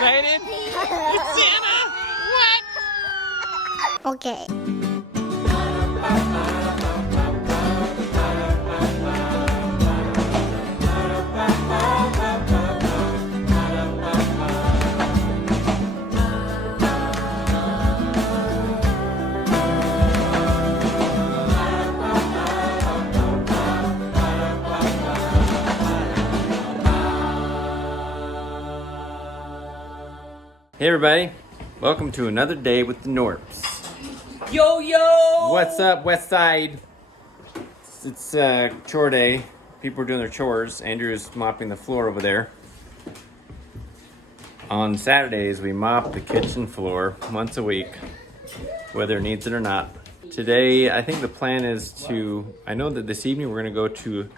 excited? It's Santa! What? Okay. Hey everybody, welcome to another day with the Knorps. Yo, yo! What's up, West Side? It's chore day. People are doing their chores. Andrew's mopping the floor over there. On Saturdays, we mop the kitchen floor once a week, whether it needs it or not. Today, I think the plan is to, I know that this evening we're gonna go to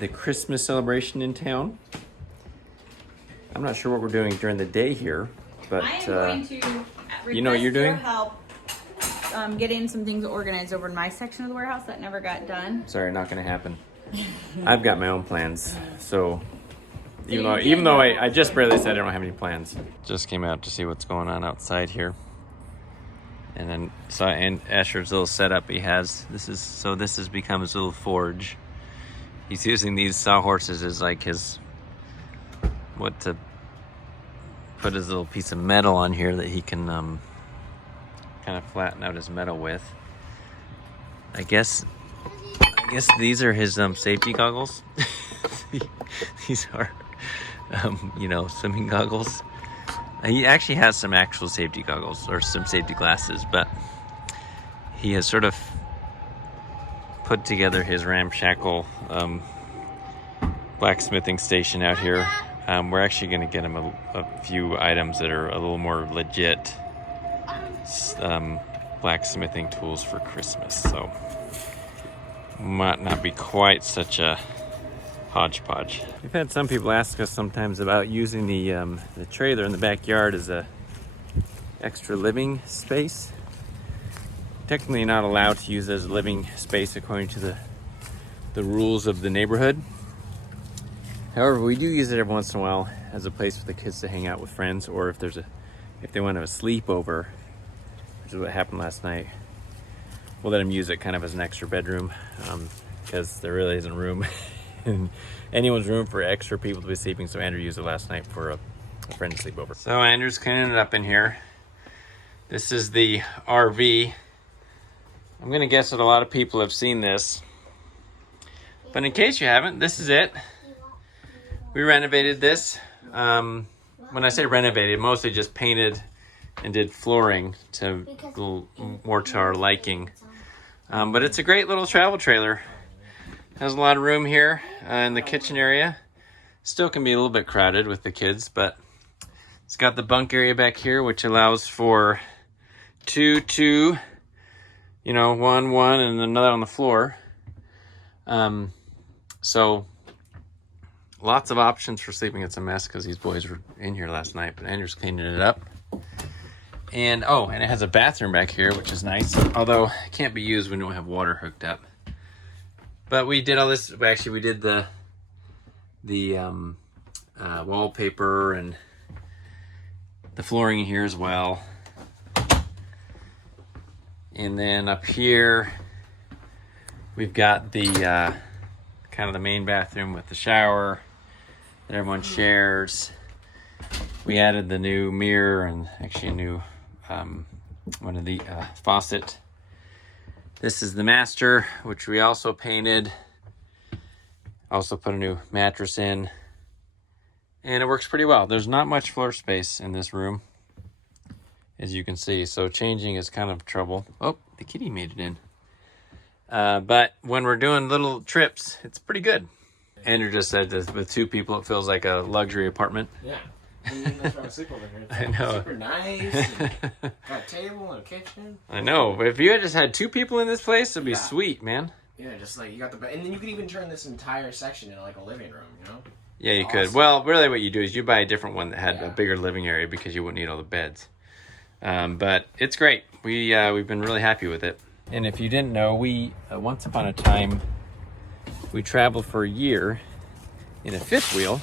the Christmas celebration in town. I'm not sure what we're doing during the day here, but I am going to request you know what you're doing? your help getting some things organized over in my section of the warehouse that never got done. sorry, not gonna happen. I've got my own plans, so even though I just barely said I don't have any plans. Just came out to see what's going on outside here, and then saw Ascher's little setup he has. This has become his little forge. He's using these sawhorses as like his to put his little piece of metal on here that he can kind of flatten out his metal with. I guess these are his safety goggles. These are swimming goggles. He actually has some actual safety goggles or some safety glasses, but he has sort of put together his ramshackle blacksmithing station out here. We're actually going to get him a few items that are a little more legit blacksmithing tools for Christmas. So might not be quite such a hodgepodge. We've had some people ask us sometimes about using the trailer in the backyard as a extra living space. Technically not allowed to use it as a living space according to the rules of the neighborhood. However, we do use it every once in a while as a place for the kids to hang out with friends, or if they want to have a sleepover, which is what happened last night. We'll let them use it kind of as an extra bedroom, because there really isn't room in anyone's room for extra people to be sleeping. So Andrew used it last night for a friend sleepover. So Andrew's cleaning it up in here. This is the RV. I'm gonna guess that a lot of people have seen this, but in case you haven't, this is it. We renovated this. When I say renovated, mostly just painted and did flooring to more to our liking. But it's a great little travel trailer. Has a lot of room here in the kitchen area. Still can be a little bit crowded with the kids, but it's got the bunk area back here, which allows for two, one, and another on the floor. So lots of options for sleeping. It's a mess because these boys were in here last night, but Andrew's cleaning it up. And it has a bathroom back here, which is nice, although it can't be used when we don't have water hooked up. But we did all this. Actually, we did the wallpaper and the flooring in here as well. And then up here, we've got the kind of the main bathroom with the shower that everyone shares. We added the new mirror and actually a new one of the faucet. This is the master, which we also painted. Also put a new mattress in, and it works pretty well. There's not much floor space in this room, as you can see, so changing is kind of trouble. Oh, the kitty made it in. But when we're doing little trips, it's pretty good. Andrew just said that with two people, it feels like a luxury apartment. Yeah. That's why I sleep over here. It's I know. super nice. Got a table and a kitchen. I know. If you had just had two people in this place, it'd be sweet, man. Yeah, just like you got the bed. And then you could even turn this entire section into like a living room, Yeah, you could. Well, really what you do is you buy a different one that had a bigger living area because you wouldn't need all the beds. But it's great. We've been really happy with it. And if you didn't know, we once upon a time, we traveled for a year in a fifth wheel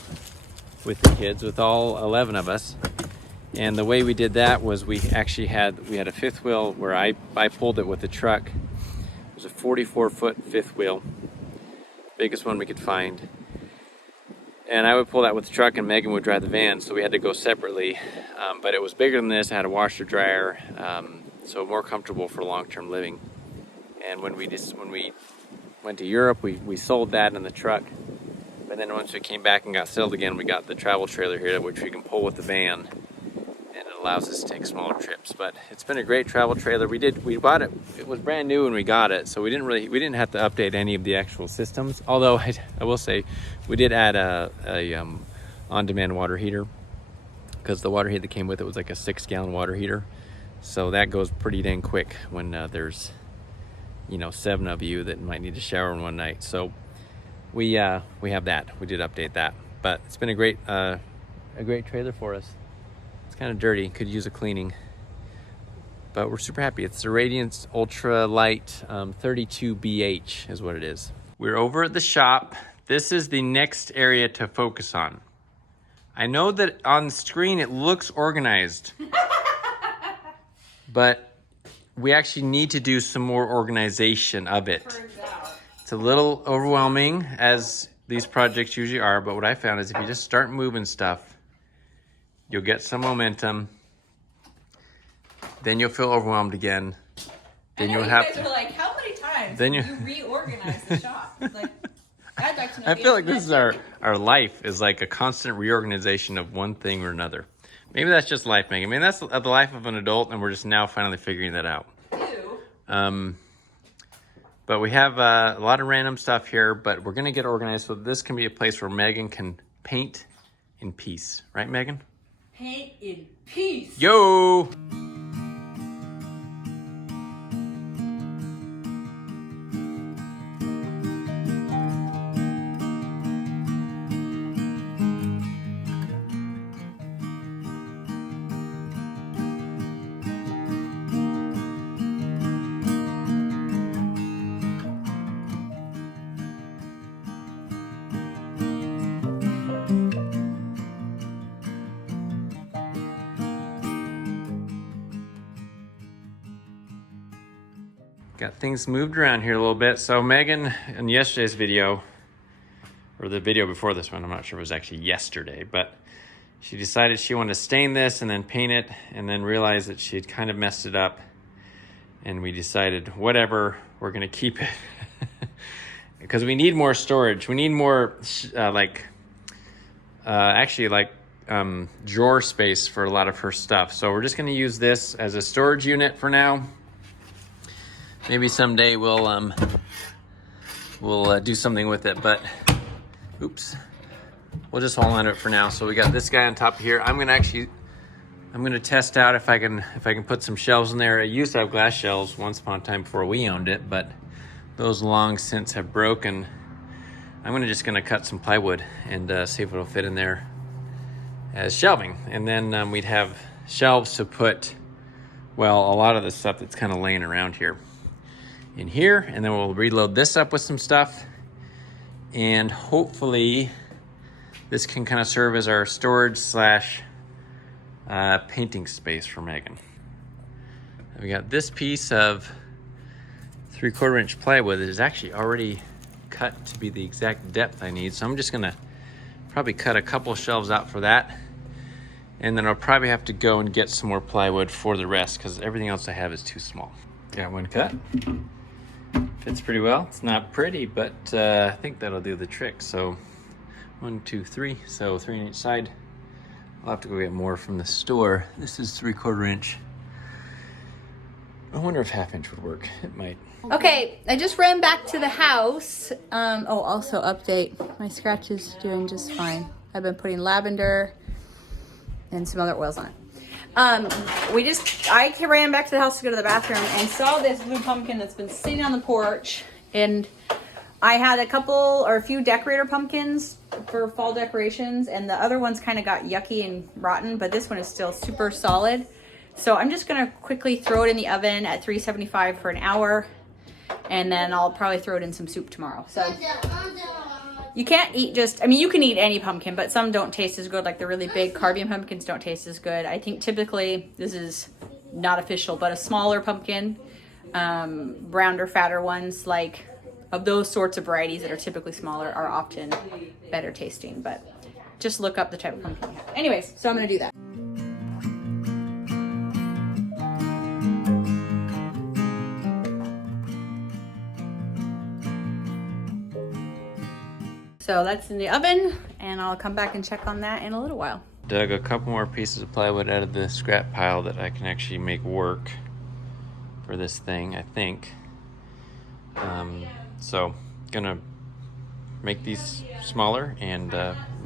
with the kids, with all 11 of us. And the way we did that was we had a fifth wheel where I pulled it with the truck. It was a 44-foot fifth wheel, biggest one we could find. And I would pull that with the truck and Megan would drive the van, so we had to go separately. But it was bigger than this. I had a washer dryer, so more comfortable for long-term living. And when we went to Europe, we sold that in the truck. But then once we came back and got settled again, we got the travel trailer here, which we can pull with the van. And it allows us to take smaller trips. But it's been a great travel trailer. We bought it. It was brand new when we got it, so we didn't have to update any of the actual systems. Although I will say, we did add a on-demand water heater, because the water heater that came with it was like a 6-gallon water heater. So that goes pretty dang quick when there's 7 of you that might need to shower in one night. So we have that. We did update that, but it's been a great trailer for us. It's kind of dirty, could use a cleaning, but we're super happy. It's the Radiance Ultra Light 32BH is what it is. We're over at the shop. This is the next area to focus on. I know that on screen it looks organized, but we actually need to do some more organization of it. It's a little overwhelming, as these projects usually are, but what I found is if you just start moving stuff, you'll get some momentum, then you'll feel overwhelmed again. Then you'll have to. Like, how many times then you reorganize the shop? It's like, I'd like to know. I feel like this is our life is like a constant reorganization of one thing or another. Maybe that's just life, Megan. I mean, that's the life of an adult, and we're just now finally figuring that out. But we have a lot of random stuff here, but we're gonna get organized so this can be a place where Megan can paint in peace. Right, Megan? Paint in peace. Yo! Got things moved around here a little bit. So Megan, in yesterday's video, or the video before this one, I'm not sure it was actually yesterday, but she decided she wanted to stain this and then paint it, and then realized that she had kind of messed it up. And we decided, whatever, we're gonna keep it. Because we need more storage. We need more drawer space for a lot of her stuff. So we're just gonna use this as a storage unit for now. Maybe someday we'll do something with it, but oops, we'll just hold on to it for now. So we got this guy on top here. I'm gonna test out if I can put some shelves in there. I used to have glass shelves once upon a time before we owned it, but those long since have broken. I'm just gonna cut some plywood and see if it'll fit in there as shelving, and then we'd have shelves to put, well, a lot of the stuff that's kind of laying around here in here, and then we'll reload this up with some stuff, and hopefully this can kind of serve as our storage slash painting space for Megan. We got this piece of 3/4 inch plywood that is actually already cut to be the exact depth I need, so I'm just gonna probably cut a couple shelves out for that, and then I'll probably have to go and get some more plywood for the rest, because everything else I have is too small. Got one cut. Fits pretty well. It's not pretty, but I think that'll do the trick. So 1, 2, 3, so 3 on each side. I'll have to go get more from the store. This is 3/4 inch. I wonder if 1/2 inch would work. It might. Okay, I just ran back to the house. Also update, my scratch is doing just fine. I've been putting lavender and some other oils on it. I ran back to the house to go to the bathroom and saw this blue pumpkin that's been sitting on the porch, and I had a few decorator pumpkins for fall decorations, and the other ones kind of got yucky and rotten, but this one is still super solid. So I'm just gonna quickly throw it in the oven at 375 for an hour, and then I'll probably throw it in some soup tomorrow. So You can't eat just, I mean, you can eat any pumpkin, but some don't taste as good. Like the really big carbion pumpkins don't taste as good. I think typically, this is not official, but a smaller pumpkin, browner, fatter ones, like of those sorts of varieties that are typically smaller are often better tasting. But just look up the type of pumpkin you have. Anyways, so I'm gonna do that. So that's in the oven, and I'll come back and check on that in a little while. Dug a couple more pieces of plywood out of the scrap pile that I can actually make work for this thing, I think. So gonna make these smaller and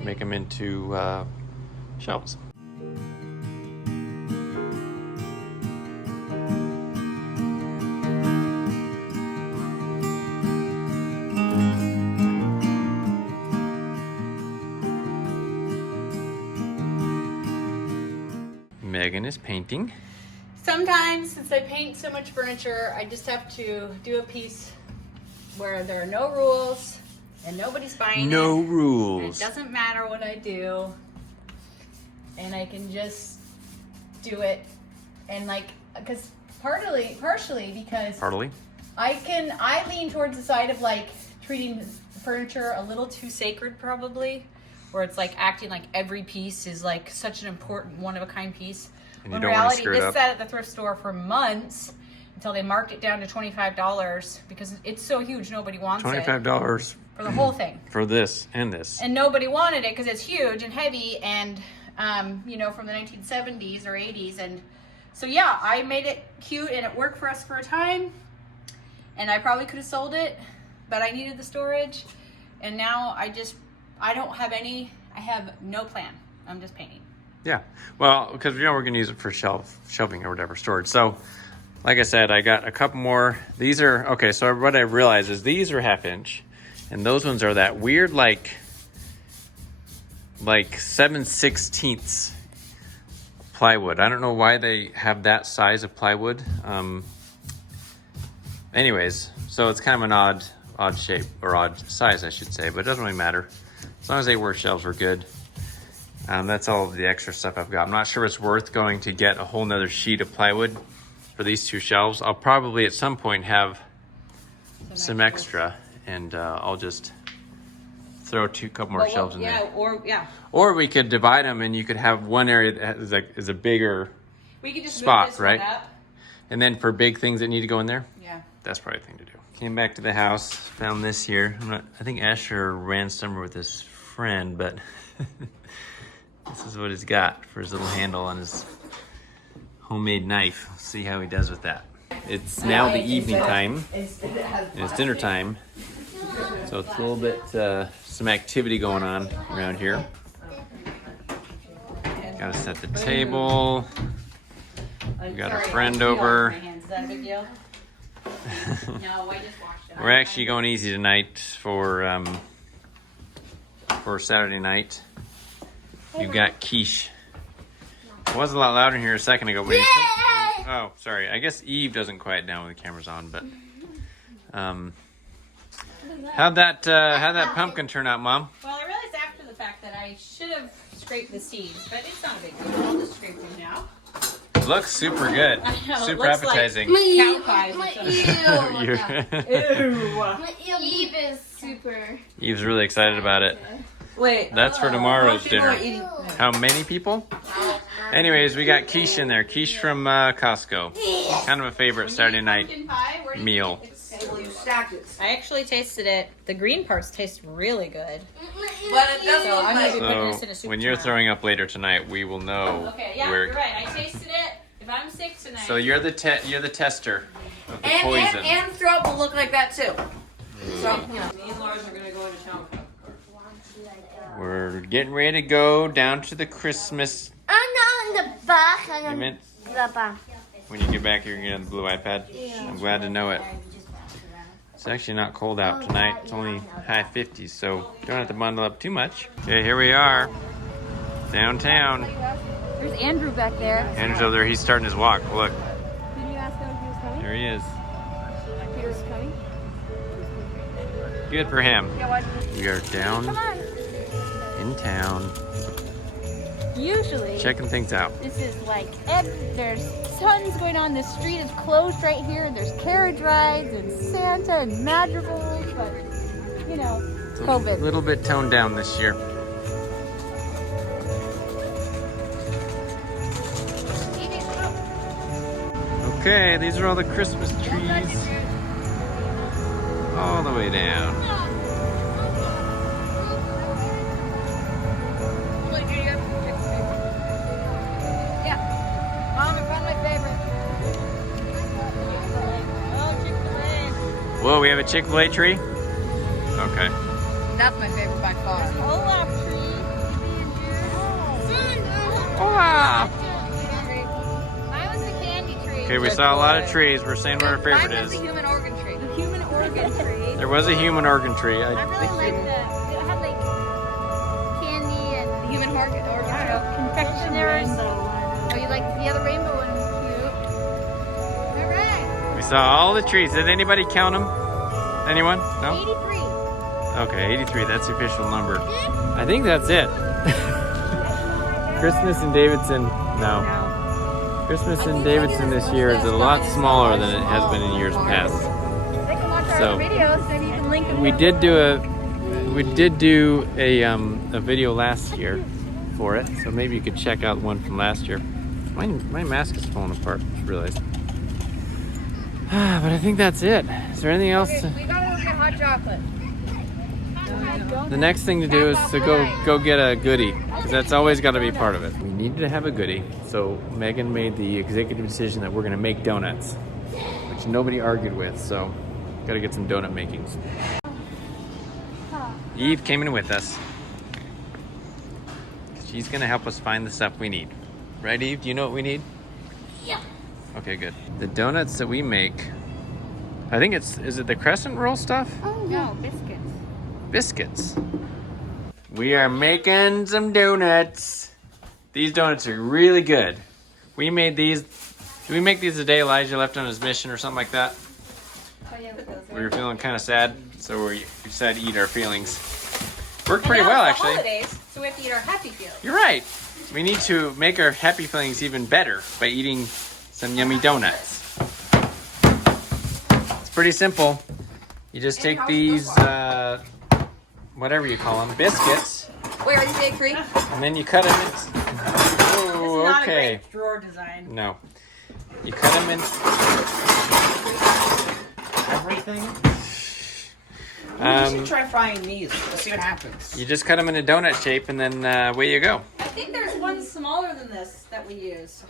make them into shelves. Megan is painting. Sometimes, since I paint so much furniture, I just have to do a piece where there are no rules and nobody's buying it. No rules. It doesn't matter what I do, and I can just do it, and like, because partially because I lean towards the side of like treating furniture a little too sacred, probably, where it's like acting like every piece is like such an important one-of-a-kind piece. And you in don't want to reality, screw it this up. sat at the thrift store for months until they marked it down to $25 because it's so huge nobody wants it. $25 For the whole thing. for this and this. And nobody wanted it because it's huge and heavy and, you know, from the 1970s or 80s. And so, yeah, I made it cute and it worked for us for a time. And I probably could have sold it, but I needed the storage. And now I don't have I have no plan. I'm just painting. Yeah, well, because we're going to use it for shelving or whatever, storage. So, like I said, I got a couple more. These are, okay, so what I realized is these are 1/2 inch. And those ones are that weird, like 7/16 plywood. I don't know why they have that size of plywood. Anyways, so it's kind of an odd shape, or odd size, I should say, but it doesn't really matter. As long as they work, shelves are good. That's all of the extra stuff I've got. I'm not sure it's worth going to get a whole nother sheet of plywood for these 2 shelves. I'll probably at some point have some extra, and I'll just throw a couple more shelves in there. Or we could divide them, and you could have one area that is a bigger We could just spot, move this right? one up. And then for big things that need to go in there, Yeah. that's probably the thing to do. Came back to the house, found this here. I think Ascher ran somewhere with his friend, but this is what he's got for his little handle on his homemade knife. We'll see how he does with that. It's now the evening time, and it's dinner time. So it's a little bit, some activity going on around here. Gotta set the table. We got our friend over. Is that a big deal? No, I just washed it. We're actually going easy tonight for Saturday night. You've got quiche. It was a lot louder in here a second ago. But oh, sorry. I guess Eve doesn't quiet down when the camera's on. But how'd that pumpkin turn out, Mom? Well, I realized after the fact that I should have scraped the seeds, but it's not a big deal. I'll just scrape them now. It looks super good. I know, it Super looks like appetizing. cow pies or something. Eve is super. Eve's really excited about it. Wait. That's for tomorrow's dinner. Eating. How many people? Anyways, we got quiche in there. Quiche from Costco. Kind of a favorite Saturday night Pumpkin pie, where do you meal. think it's- I actually tasted it. The green parts taste really good. But it doesn't So I'm gonna be putting this So in a soup when you're tomorrow. throwing up later tonight, we will know Okay, yeah, where. you're right. I tasted it. If I'm sick tonight. So you're the tester of the poison. and throat will look like that too. So, you know. the in-laws are gonna go into town. We're getting ready to go down to the Christmas I'm not in the back. event. The back. When you get back, you're gonna get the blue iPad. I'm glad to know it. It's actually not cold out tonight. It's only high 50s, so don't have to bundle up too much. Okay, here we are, downtown. There's Andrew back there. Andrew's over there. He's starting his walk. Look, Did you ask him if he was coming? there he is. He was coming? Good for him. Yeah, what? We are down Come on. in town, Usually, checking things out. this is like, there's tons going on. The street is closed right here, and there's carriage rides and Santa and madrigals, but, you know, It's a COVID. little bit toned down this year. Okay, these are all the Christmas trees. All the way down. Yeah. Mom, I found my favorite. Oh, Chick-fil-A. Whoa, we have a Chick-fil-A tree? Okay. That's my favorite by far. Olaf tree. Wow. Mine was the candy tree. Okay, we saw a lot of trees. We're saying what our favorite Mine was is. the human organ tree. The human organ tree. There was a human organ tree. I really like the, it had like candy and The human organ confectionaries. Oh, you like the other rainbow one? Cute. All right. We saw all the trees. Did anybody count them? Anyone? No? 83. Okay, 83. That's the official number. I think that's it. Christmas in Davidson. No. Christmas in Davidson this year is a lot smaller than it has been in years past. They can watch So, our videos and you can link them. We did do a video last year for it, so maybe you could check out one from last year. My mask is falling apart. I just realized. But I think that's it. Is there anything else? We gotta go get hot chocolate. The next thing to do is to go get a goodie, because that's always got to be part of it. We needed to have a goodie, so Megan made the executive decision that we're going to make donuts, which nobody argued with. So, got to get some donut makings. Eve came in with us. She's going to help us find the stuff we need. Right, Eve? Do you know what we need? Yeah. Okay, good. The donuts that we make, I think is it the crescent roll stuff? Oh, no, biscuits. Biscuits. We are making some donuts. These donuts are really good. We made these. Did we make these the day Elijah left on his mission or something like that? Oh, yeah, look at those. We were feeling kind of sad, so we decided to eat our feelings. Worked pretty well, actually. Holidays, so we have to eat our happy feelings. You're right. We need to make our happy feelings even better by eating some yummy donuts. It's pretty simple. You just take these, whatever you call them, biscuits, Wait, are these bakery? and then you cut them in. Oh, Not a okay. great drawer design. No. You cut them in. Everything? You should try frying these. Let's see what happens. You just cut them in a donut shape, and then away you go. I think there's one smaller than this that we use.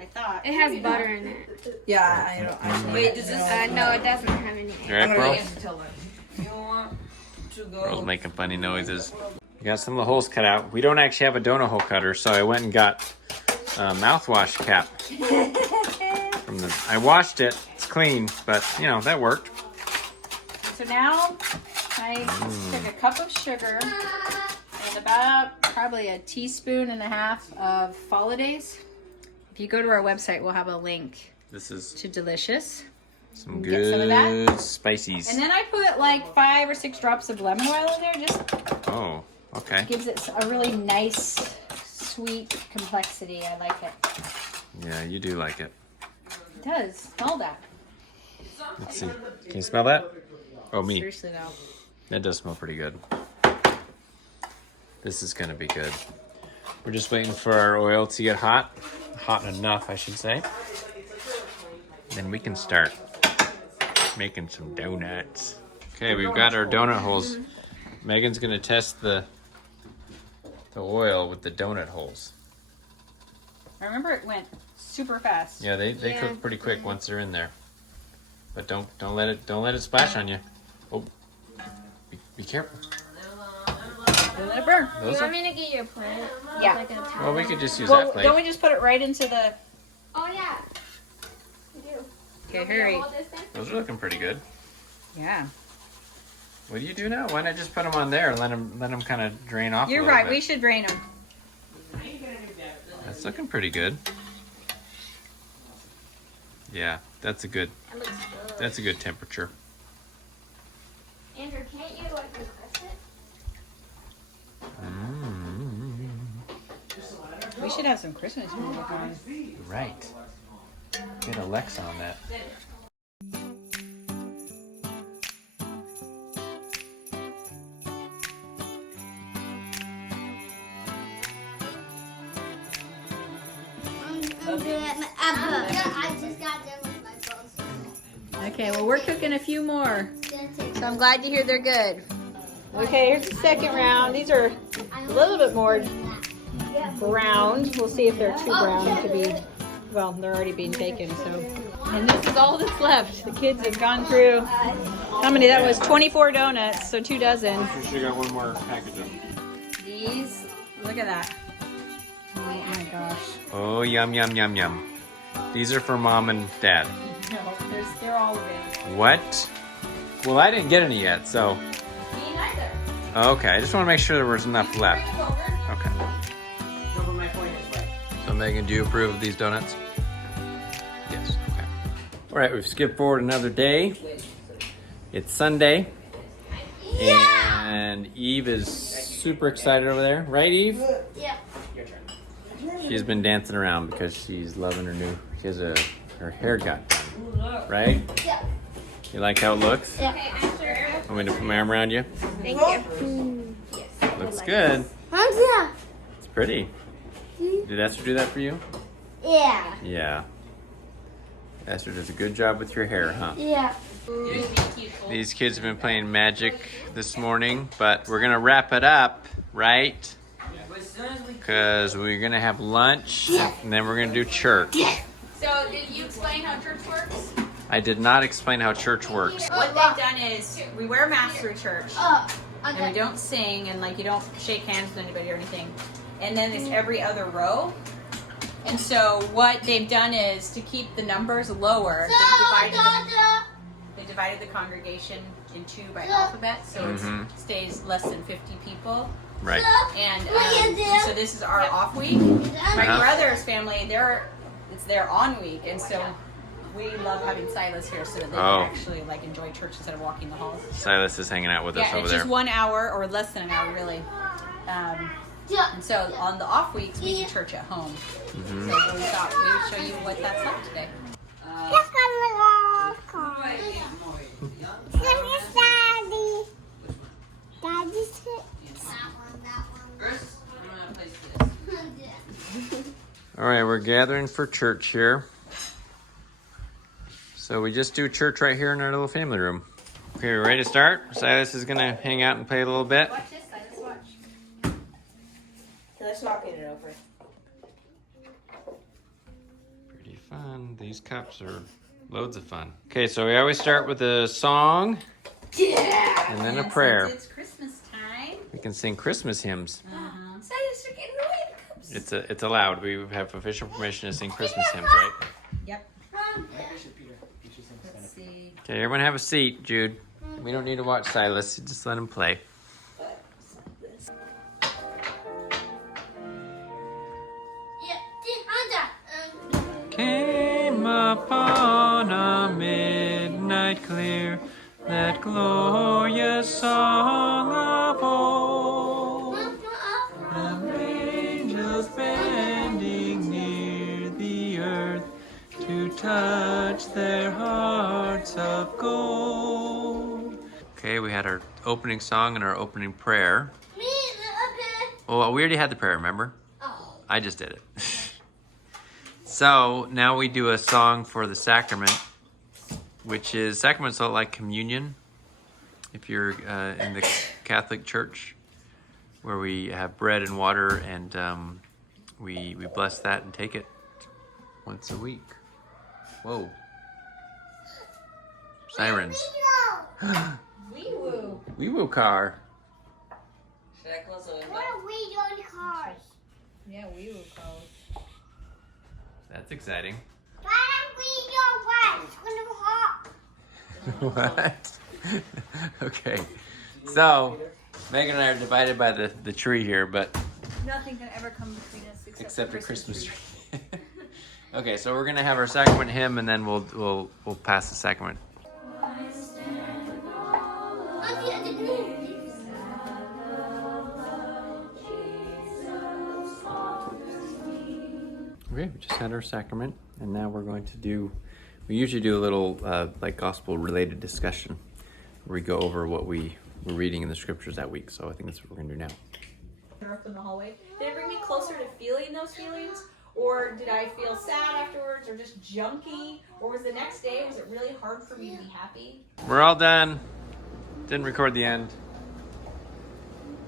I thought. It has butter in it. Yeah, I don't. Wait, does this? No, it doesn't have any. You right, bro? You want to go? Bro's making funny noises. We got some of the holes cut out. We don't actually have a donut hole cutter, so I went and got a mouthwash cap. I washed it. It's clean, but you know that worked. So now I took a cup of sugar and about probably a teaspoon and a half of holidays. If you go to our website, we'll have a link This is to Delicious. some Get good some of that. spices. And then I put like 5 or 6 drops of lemon oil in there. Just Oh, okay. gives it a really nice, sweet complexity. I like it. Yeah, you do like it. It does. Smell that. Let's see. Can you smell that? Oh, me. Seriously though. That does smell pretty good. This is gonna be good. We're just waiting for our oil to get hot. Hot enough, I should say. Then we can start making some donuts. Okay, we've got our donut holes. Megan's gonna test the oil with the donut holes. I remember it went super fast. Yeah, they cook pretty quick once they're in there. But don't let it splash on you. Oh, be careful. Don't let it burn. Do you want me to get your plant? Yeah. Like a towel? Well, we could just use Well, that plate. don't we just put it right into the? Oh, yeah. You do. Okay, Want me to hurry. hold this thing? Those are looking pretty good. Yeah. What do you do now? Why not just put them on there and let them kind of drain off? You're a little right. bit? We should drain them. That's looking pretty good. Yeah, that's a good. That looks good. That's a good temperature. Andrew, can't you like request it? We should have some Christmas music on. Right. Get Alexa on that. I just got done with my phone. Okay, well, we're cooking a few more. So I'm glad to hear they're good. Okay, here's the second round. These are a little bit more browned. We'll see if they're too brown to be, well, they're already being taken, so. And this is all that's left. The kids have gone through, how many? That was 24 donuts, so 2 dozen. You should have got one more package of them. These, look at that. Oh my gosh. Oh, yum, yum, yum, yum. These are for Mom and Dad. No, they're all available. What? Well, I didn't get any yet, so. Me neither. Okay, I just want to make sure there was enough left. Bring them over. Okay. No, but my point is, like, So, Megan, do you approve of these donuts? Yes, okay. All right, we've skipped forward another day. It's Sunday. And Eve is super excited over there. Right, Eve? Yeah. your turn. She's been dancing around because she's loving her new, she has her hair got done. Right? Yeah. You like how it looks? Yeah. Want me to put my arm around you? Thank you. Looks good. Yeah. It's pretty. Did Esther do that for you? Yeah. Yeah. Esther does a good job with your hair, huh? Yeah. These kids have been playing magic this morning, but we're gonna wrap it up, right? Because we're gonna have lunch and then we're gonna do church. So, did you explain how church works? I did not explain how church works. What they've done is, we wear masks through church. And we Okay. don't sing, and like you don't shake hands with anybody or anything. And then it's every other row. And so what they've done is to keep the numbers lower, they divided the congregation in 2 by alphabet, so it stays less than 50 people. Right. And so this is our off week. My brother's family, it's their on week, and so we love having Silas here so that they can actually like enjoy church instead of walking the halls. Silas is hanging out with us Yeah, over it's there. just 1 hour or less than an hour, really. And so on the off weeks, we do church at home. So we thought we would show you what that's like today. All right, we're gathering for church here. So we just do church right here in our little family room. Okay, we're ready to start? Silas is gonna hang out and play a little bit. Watch this, Silas, watch. Let's not get it over. Pretty fun. These cups are loads of fun. Okay, so we always start with a song. Yeah. And then a prayer. Since it's Christmas time. We can sing Christmas hymns. Silas, you're getting away with the cups. It's allowed. We have official permission to sing Christmas hymns, right? Yep. Let's See. Okay, everyone have a seat, Jude. We don't need to watch Silas. Just let him play. Came upon a midnight clear, that glorious song of old. The angels bending near the earth to touch their hearts of gold. Okay, we had our opening song and our opening prayer. Oh, we already had the prayer, remember? I just did it. So now we do a song for the sacrament, which is, sacraments are like communion. If you're in the Catholic Church, where we have bread and water, and we bless that and take it once a week. Whoa. Sirens. Wee woo. Wee woo car. Should I close the window? Yeah, wee woo calls. That's exciting. What? What? Okay. So, Megan and I are divided by the tree here, but Nothing can ever come between us except the Christmas tree. Okay, so we're gonna have our sacrament hymn, and then we'll pass the sacrament. Okay. Okay, we just had our sacrament, and now we're going to do, we usually do a little like gospel related discussion where we go over what we were reading in the scriptures that week. So I think that's what we're gonna do now. Up in the hallway. Did it bring me closer to feeling those feelings? Or did I feel sad afterwards or just junky? Or was the next day, was it really hard for me to be happy? We're all done. Didn't record the end.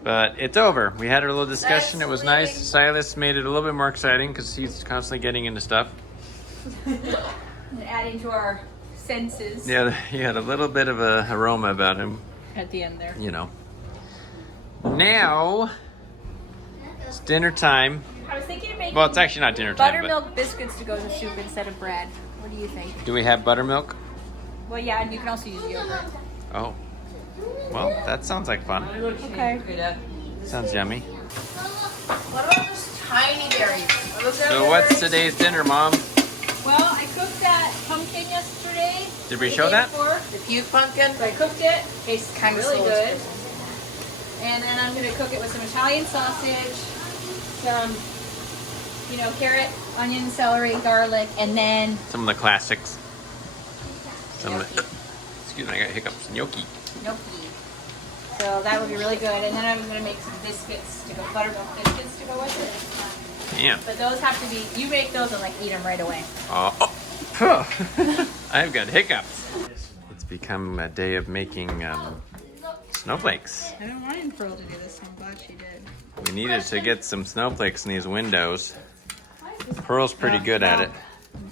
But it's over. We had our little discussion. It was nice. Silas made it a little bit more exciting because he's constantly getting into stuff. And adding to our senses. Yeah, he had a little bit of a aroma about him, At the end there. you know. Now, it's dinner time. I was thinking of making Well, it's actually not dinner time, but buttermilk biscuits to go with soup instead of bread. What do you think? do we have buttermilk? Well, yeah, and you can also use yogurt. Oh. Well, that sounds like fun. Okay. Sounds yummy. What about those tiny berries? Are those So what's today's dinner, Mom? Well, I cooked that pumpkin yesterday. Did we show that? the puke pumpkin? So I cooked it. Tastes Kinda really slow. good. And then I'm gonna cook it with some Italian sausage, some, carrot, onion, celery, garlic, and then Some of the classics. Excuse me, I got hiccups. Gnocchi. gnocchi. So that would be really good. And then I'm gonna make some biscuits to go, buttermilk biscuits to go with it. Yeah. But those have to be, you make those and eat them right away. I've got hiccups. It's become a day of making snowflakes. I don't want Pearl to do this, so I'm glad she did. We needed to get some snowflakes in these windows. Pearl's pretty good at it.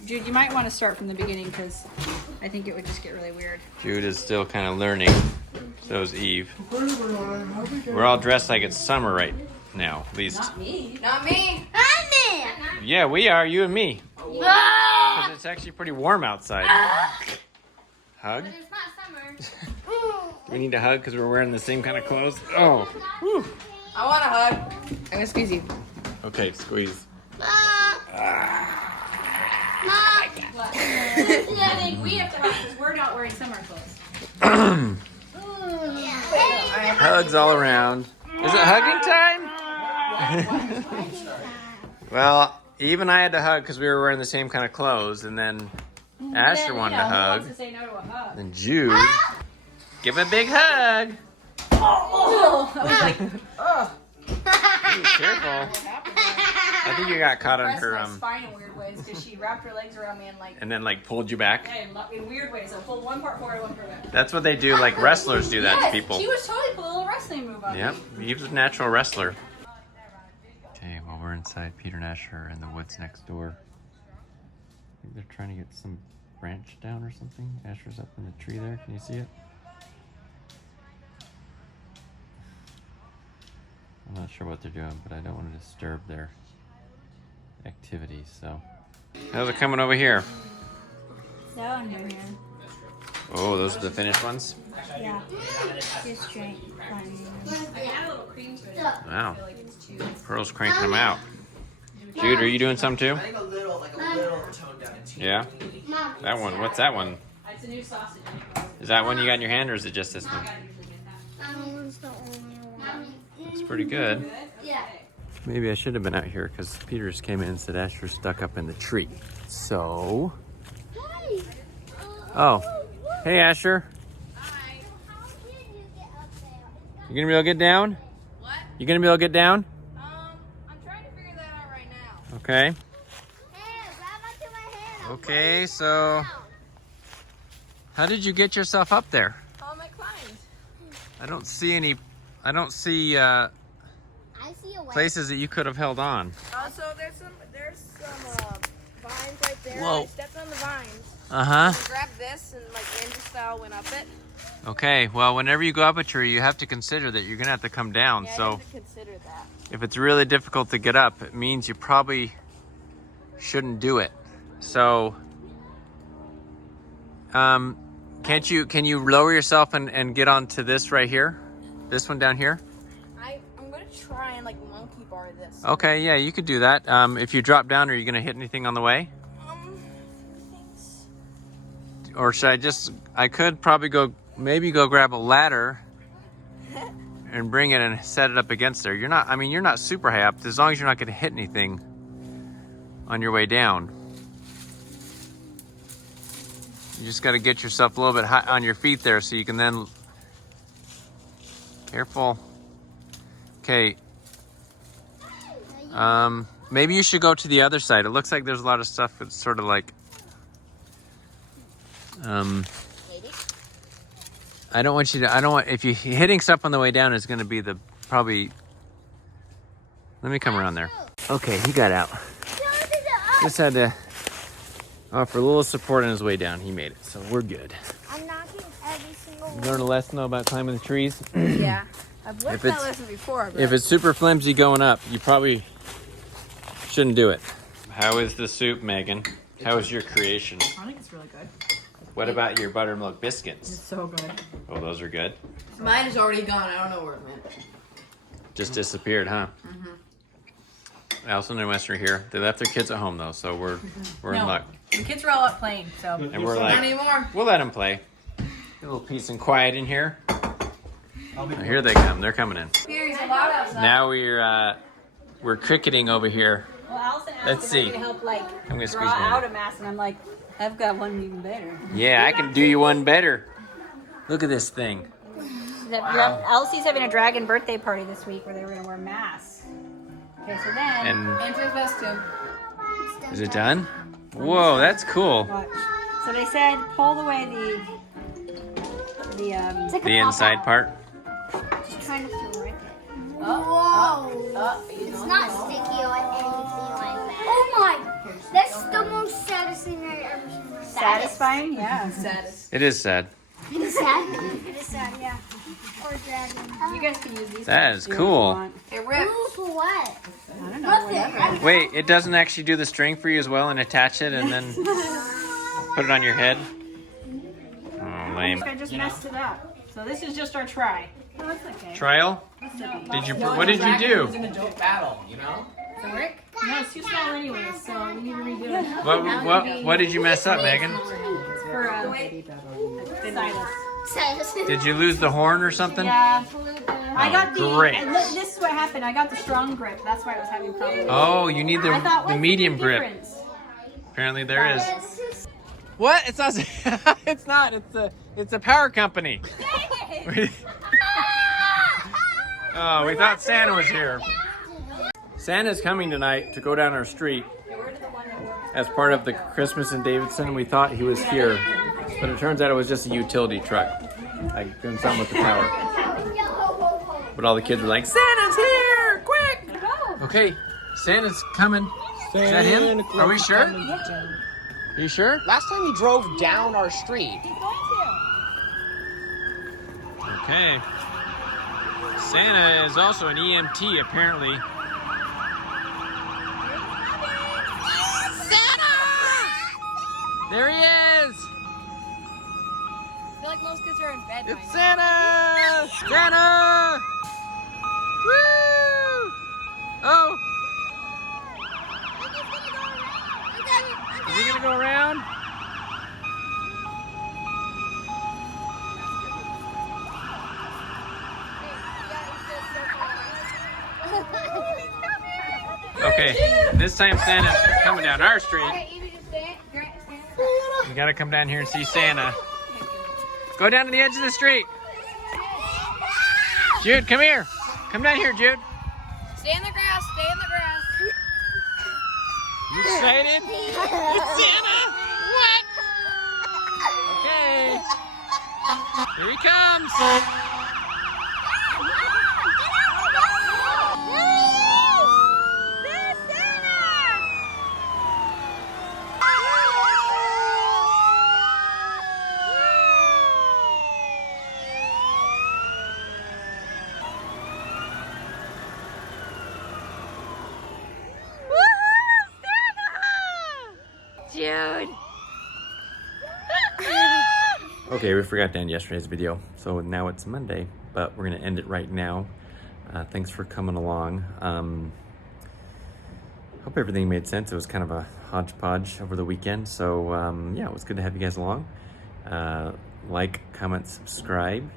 Jude, you might want to start from the beginning because I think it would just get really weird. Jude is still kind of learning. So is Eve. We're all dressed like it's summer right now, at least. Me? Not me. Yeah, we are, you and me. Because it's actually pretty warm outside. Hug? It's not summer. Do we need to hug because we're wearing the same kind of clothes? Oh. Whew. I want a hug. I'm gonna squeeze you. Okay, squeeze. Yeah, I think we have to hug because we're not wearing summer clothes. Hugs all around. Is it hugging time? Well, Eve and I had to hug because we were wearing the same kind of clothes, and then Asher wanted to Who hug. wants to say no to a hug? Then Jude, give a big hug. Oh, I was like, Ooh, careful. I think you got caught on pressed her my spine in weird ways because she wrapped her legs around me and and then pulled you back. in weird ways. I pulled one part forward, one part back. That's what they do. Like wrestlers do that to people. She was totally put a little wrestling move on Yep, me. Eve's a natural wrestler. Okay, well we're inside Peter and Asher in the woods next door. I think they're trying to get some branch down or something. Asher's up in the tree there. Can you see it? I'm not sure what they're doing, but I don't want to disturb their activities, so. How's it coming over here? Down here. Oh, those are the finished ones? Yeah. Just drink. I add a little cream to it. Wow. I feel like it's too. Pearl's cranking them out. Jude, are you doing some too? I think a little toned down. Yeah? That one, what's that one? It's a new sausage. Is that one you got in your hand or is it just this one? I usually get that. It's pretty good. Yeah. Maybe I should have been out here because Peter just came in and said Asher's stuck up in the tree. So. Oh. Hey, Asher. Hi. How did you get up there? You gonna be able to get down? What? You gonna be able to get down? I'm trying to figure that out right now. Okay. Hey, grab onto my hand. Okay, so. How did you get yourself up there? Oh, my climbed. I don't see any. I don't see I see a way. places that you could have held on. Also, there's some vines right there. Whoa. I stepped on the vines. Uh-huh. I grabbed this and ninja style went up it. Okay, well, whenever you go up a tree, you have to consider that you're gonna have to come down. Yeah, I So have to consider that. if it's really difficult to get up, it means you probably shouldn't do it. So, can you lower yourself and get onto this right here? This one down here? I'm gonna try and monkey bar this. Okay, yeah, you could do that. If you drop down, are you gonna hit anything on the way? Thanks. Or should I could probably maybe go grab a ladder and bring it and set it up against there. You're not super high up, as long as you're not gonna hit anything on your way down. You just got to get yourself a little bit high on your feet there so you can then... Careful. Okay. Maybe you should go to the other side. It looks like there's a lot of stuff that's sort of like... I don't want you to... If you're hitting stuff on the way down, it's going to be the... Probably... Let me come around there. Okay, he got out. Just had to offer a little support on his way down. He made it, so we're good. I'm knocking every single You learned a lesson though about climbing the trees? Yeah. I've learned that lesson before. But... If it's super flimsy going up, you probably shouldn't do it. How is the soup, Megan? How is your creation? I think it's really good. What about your buttermilk biscuits? It's so good. Oh, those are good. Mine is already gone. I don't know where it went. Just disappeared, huh? Allison and Western are here. They left their kids at home though, so we're in luck. The kids are all up playing, so. And we're Not like, anymore. we'll let them play. A little peace and quiet in here. Oh, here they come. They're coming in. Here's a lot outside. Now we're cricketing over here. Well, Allison Let's asked see. me to help like I'm gonna draw squeeze one. out a mask, and I'm like, I've got one even better. Yeah, I can do you one better. Look at this thing. Elsie's having a dragon birthday party this week where they were gonna wear masks. Okay, so then. And Enter his costume. is it done? Whoa, that's cool. Watch. So they said pull away The inside part. Just trying to rip it. Whoa. It's not sticky or anything like that. Oh my! That's the most saddest thing I've ever seen. satisfying. Yeah. Saddest. It is sad. It is sad. It is sad, yeah. Or dragon. You guys can use these. That ones is too if cool. you want. It ripped. Ooh, for what? I don't know. Nothing. Whatever. Wait, it doesn't actually do the string for you as well and attach it and then put it on your head? Oh, lame. I just messed it up. So this is just our try. No, it's okay. Trial? What did you do? It's in a joke battle, you know? Does it work? No, it's too small anyway, so we need to redo it. What did you mess up, Megan? It's for Silas. Did you lose the horn or something? Yeah. I got the. great. and this is what happened. I got the strong grip. That's why I was having problems. Oh, you need I thought, the what's medium big grip. difference? Apparently there is. What? It's not. It's not. It's a power company. Oh, we thought Santa was here. Santa's coming tonight to go down our street as part of the Christmas in Davidson. We thought he was here, but it turns out it was just a utility truck. Like doing something with the power. But all the kids were like, Santa's here! Quick! Okay, Santa's coming. Is that him? Are we sure? Are you sure? Last time he drove down our street. Okay. Santa is also an EMT, apparently. Santa! There he is! I feel like most kids are in bed It's Santa! Santa! Woo! Oh! Is he gonna go around? Okay, this time Santa's coming down our street. You gotta come down here and see Santa. Go down to the edge of the street. Jude, come here. Come down here, Jude. Stay in the grass. Stay in the grass. You excited? It's Santa! What? Okay. Here he comes. Dude. Okay, we forgot to end yesterday's video, so now it's Monday, but we're gonna end it right now. Thanks for coming along. Hope everything made sense. It was kind of a hodgepodge over the weekend, so yeah, it was good to have you guys along. Like, comment, subscribe.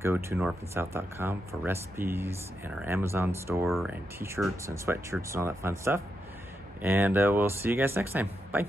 Go to knorppandsouth.com for recipes and our Amazon store and t-shirts and sweatshirts and all that fun stuff. And we'll see you guys next time. Bye.